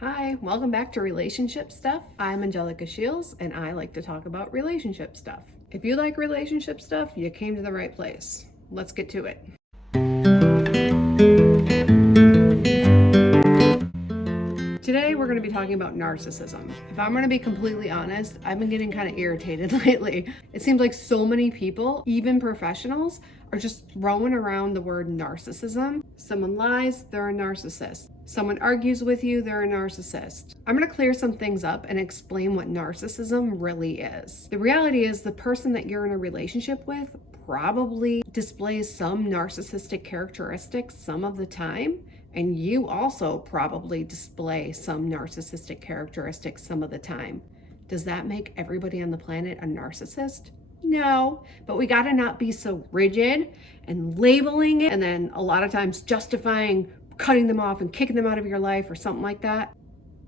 Hi, welcome back to Relationship Stuff. I'm Angelica Shields, and I like to talk about relationship stuff. If you like relationship stuff, you came to the right place. Let's get to it. Today, we're going to be talking about narcissism. If I'm going to be completely honest, I've been getting kind of irritated lately. It seems like so many people, even professionals, are just throwing around the word narcissism. Someone lies, they're a narcissist. Someone argues with you, they're a narcissist. I'm going to clear some things up and explain what narcissism really is. The reality is the person that you're in a relationship with probably displays some narcissistic characteristics some of the time. And you also probably display some narcissistic characteristics some of the time. Does that make everybody on the planet a narcissist? No, but we gotta not be so rigid and labeling it and then a lot of times justifying cutting them off and kicking them out of your life or something like that.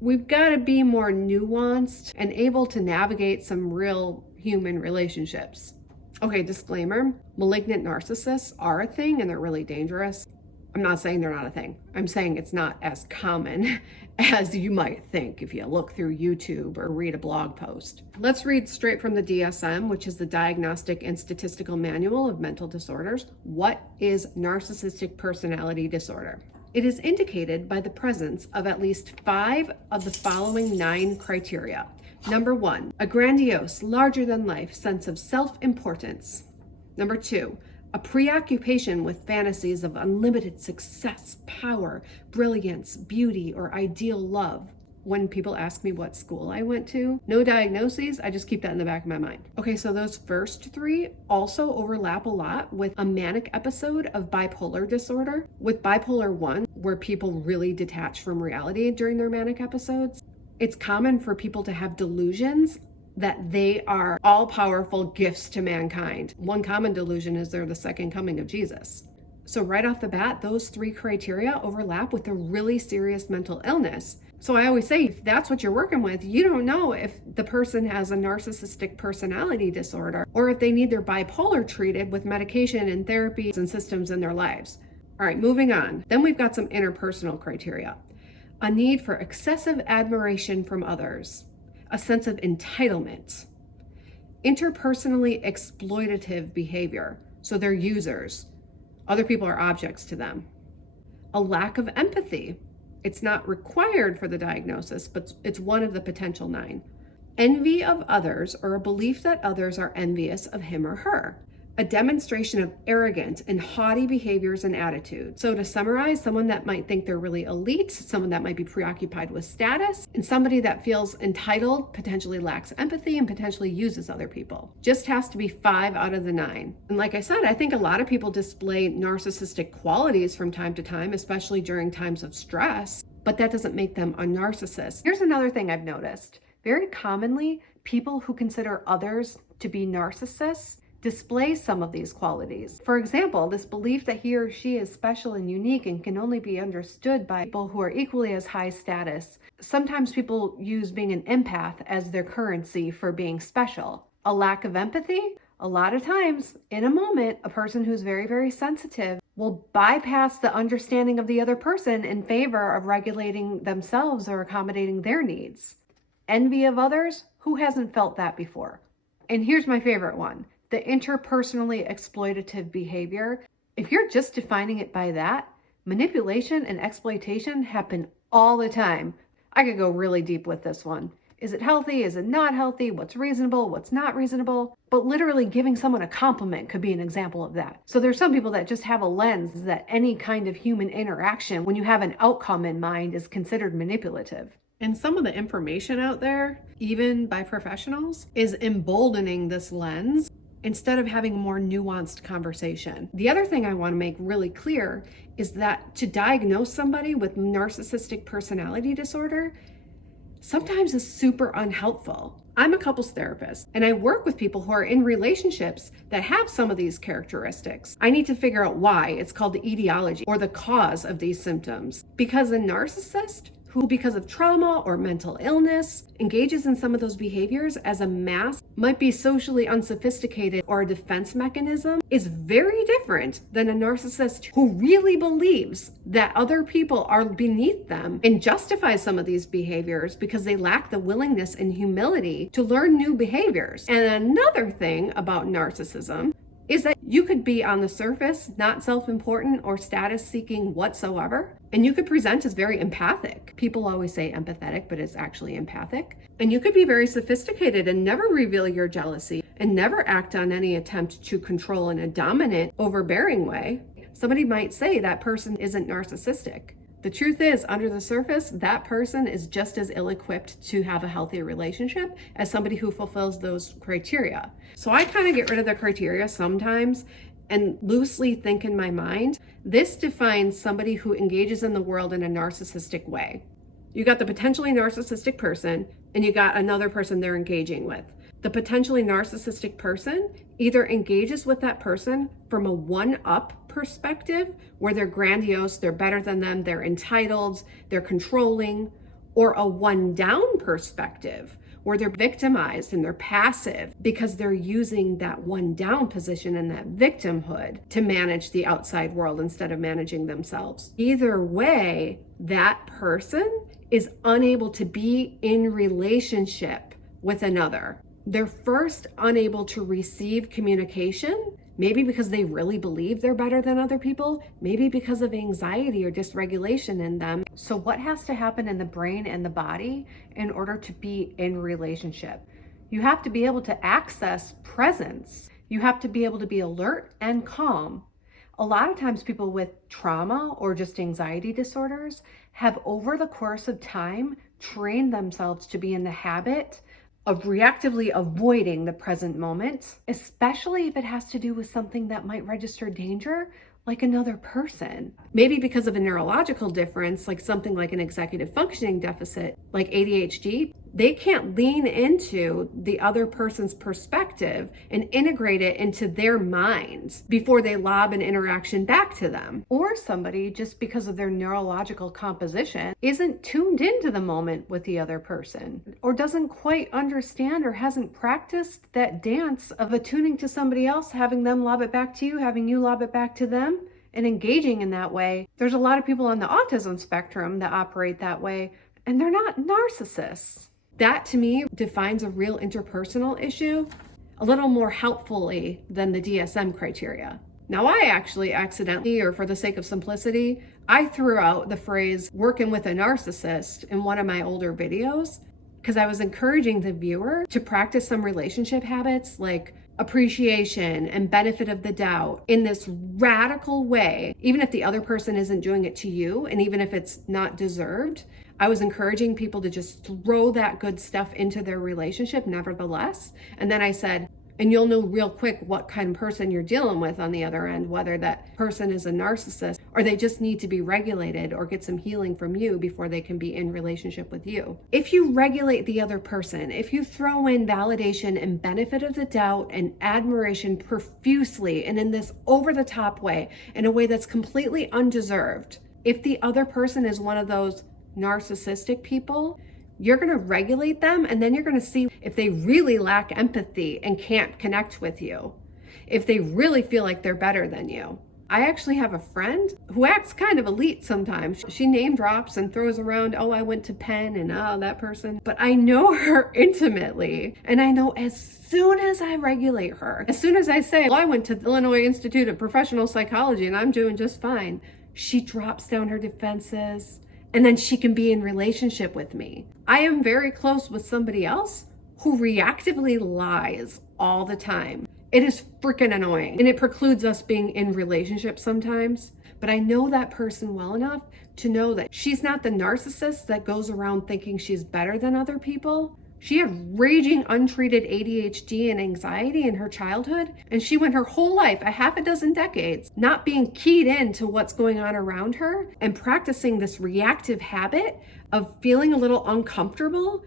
We've gotta be more nuanced and able to navigate some real human relationships. Okay, disclaimer, malignant narcissists are a thing and they're really dangerous. I'm not saying they're not a thing. I'm saying it's not as common as you might think if you look through YouTube or read a blog post. Let's read straight from the DSM, which is the Diagnostic and Statistical Manual of Mental Disorders. What is narcissistic personality disorder? It is indicated by the presence of at least 5 of the following 9 criteria. Number 1, a grandiose, larger than life sense of self-importance. Number 2, a preoccupation with fantasies of unlimited success, power, brilliance, beauty, or ideal love. When people ask me what school I went to, no diagnoses, I just keep that in the back of my mind. Okay, so those first 3 also overlap a lot with a manic episode of bipolar disorder. With bipolar 1, where people really detach from reality during their manic episodes, it's common for people to have delusions that they are all-powerful gifts to mankind. One common delusion is they're the second coming of Jesus. So right off the bat, those 3 criteria overlap with a really serious mental illness. So I always say, if that's what you're working with, you don't know if the person has a narcissistic personality disorder or if they need their bipolar treated with medication and therapies and systems in their lives. All right, moving on. Then we've got some interpersonal criteria. A need for excessive admiration from others. A sense of entitlement, interpersonally exploitative behavior, so they're users. Other people are objects to them. A lack of empathy. It's not required for the diagnosis, but it's one of the potential 9. Envy of others, or a belief that others are envious of him or her. A demonstration of arrogant and haughty behaviors and attitudes. So to summarize, someone that might think they're really elite, someone that might be preoccupied with status, and somebody that feels entitled, potentially lacks empathy, and potentially uses other people. Just has to be 5 out of the 9. And like I said, I think a lot of people display narcissistic qualities from time to time, especially during times of stress, but that doesn't make them a narcissist. Here's another thing I've noticed. Very commonly, people who consider others to be narcissists display some of these qualities. For example, this belief that he or she is special and unique and can only be understood by people who are equally as high status. Sometimes people use being an empath as their currency for being special. A lack of empathy? A lot of times, in a moment, a person who's very, very sensitive will bypass the understanding of the other person in favor of regulating themselves or accommodating their needs. Envy of others? Who hasn't felt that before? And here's my favorite one. The interpersonally exploitative behavior. If you're just defining it by that, manipulation and exploitation happen all the time. I could go really deep with this one. Is it healthy? Is it not healthy? What's reasonable? What's not reasonable? But literally giving someone a compliment could be an example of that. So there's some people that just have a lens that any kind of human interaction, when you have an outcome in mind, is considered manipulative. And some of the information out there, even by professionals, is emboldening this lens instead of having a more nuanced conversation. The other thing I want to make really clear is that to diagnose somebody with narcissistic personality disorder sometimes is super unhelpful. I'm a couples therapist and I work with people who are in relationships that have some of these characteristics. I need to figure out why. It's called the etiology or the cause of these symptoms. Because a narcissist who, because of trauma or mental illness, engages in some of those behaviors as a mask, might be socially unsophisticated or a defense mechanism, is very different than a narcissist who really believes that other people are beneath them and justifies some of these behaviors because they lack the willingness and humility to learn new behaviors. And another thing about narcissism is that you could be on the surface not self-important or status-seeking whatsoever, and you could present as very empathic. People always say empathetic, but it's actually empathic. And you could be very sophisticated and never reveal your jealousy and never act on any attempt to control in a dominant, overbearing way. Somebody might say that person isn't narcissistic. The truth is, under the surface, that person is just as ill-equipped to have a healthy relationship as somebody who fulfills those criteria. So I kind of get rid of the criteria sometimes and loosely think in my mind, this defines somebody who engages in the world in a narcissistic way. You got the potentially narcissistic person, and you got another person they're engaging with. The potentially narcissistic person either engages with that person from a one-up perspective, where they're grandiose, they're better than them, they're entitled, they're controlling, or a one-down perspective, where they're victimized and they're passive because they're using that one-down position and that victimhood to manage the outside world instead of managing themselves. Either way, that person is unable to be in relationship with another. They're first unable to receive communication, maybe because they really believe they're better than other people, maybe because of anxiety or dysregulation in them. So what has to happen in the brain and the body in order to be in relationship? You have to be able to access presence. You have to be able to be alert and calm. A lot of times people with trauma or just anxiety disorders have, over the course of time, trained themselves to be in the habit of reactively avoiding the present moment, especially if it has to do with something that might register danger, like another person. Maybe because of a neurological difference, like something like an executive functioning deficit, like ADHD, they can't lean into the other person's perspective and integrate it into their minds before they lob an interaction back to them. Or somebody, just because of their neurological composition, isn't tuned into the moment with the other person, or doesn't quite understand or hasn't practiced that dance of attuning to somebody else, having them lob it back to you, having you lob it back to them, and engaging in that way. There's a lot of people on the autism spectrum that operate that way, and they're not narcissists. That, to me, defines a real interpersonal issue a little more helpfully than the DSM criteria. Now, I actually accidentally, or for the sake of simplicity, I threw out the phrase working with a narcissist in one of my older videos because I was encouraging the viewer to practice some relationship habits like appreciation and benefit of the doubt in this radical way, even if the other person isn't doing it to you, and even if it's not deserved. I was encouraging people to just throw that good stuff into their relationship nevertheless. And then I said, and you'll know real quick what kind of person you're dealing with on the other end, whether that person is a narcissist or they just need to be regulated or get some healing from you before they can be in relationship with you. If you regulate the other person, if you throw in validation and benefit of the doubt and admiration profusely and in this over-the-top way, in a way that's completely undeserved, if the other person is one of those narcissistic people, you're going to regulate them, and then you're going to see if they really lack empathy and can't connect with you, if they really feel like they're better than you. I actually have a friend who acts kind of elite sometimes. She name drops and throws around, oh, I went to Penn and oh, that person. But I know her intimately, and I know as soon as I regulate her, as soon as I say, well, I went to the Illinois Institute of Professional Psychology and I'm doing just fine, she drops down her defenses, and then she can be in relationship with me. I am very close with somebody else who reactively lies all the time. It is freaking annoying, and it precludes us being in relationships sometimes. But I know that person well enough to know that she's not the narcissist that goes around thinking she's better than other people. She had raging untreated ADHD and anxiety in her childhood, and she went her whole life, a half a dozen decades, not being keyed into what's going on around her and practicing this reactive habit of feeling a little uncomfortable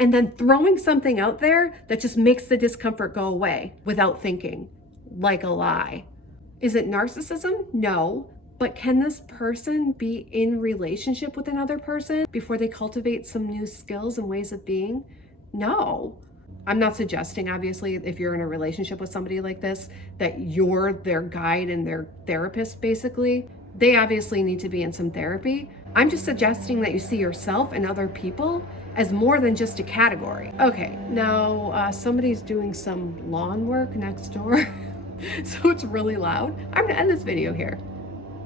and then throwing something out there that just makes the discomfort go away without thinking, like a lie. Is it narcissism? No, But can this person be in relationship with another person before they cultivate some new skills and ways of being? No. I'm not suggesting, obviously, if you're in a relationship with somebody like this, that you're their guide and their therapist, basically. They obviously need to be in some therapy. I'm just suggesting that you see yourself and other people as more than just a category. Okay, now somebody's doing some lawn work next door, so it's really loud. I'm gonna end this video here.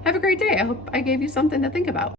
Have a great day. I hope I gave you something to think about.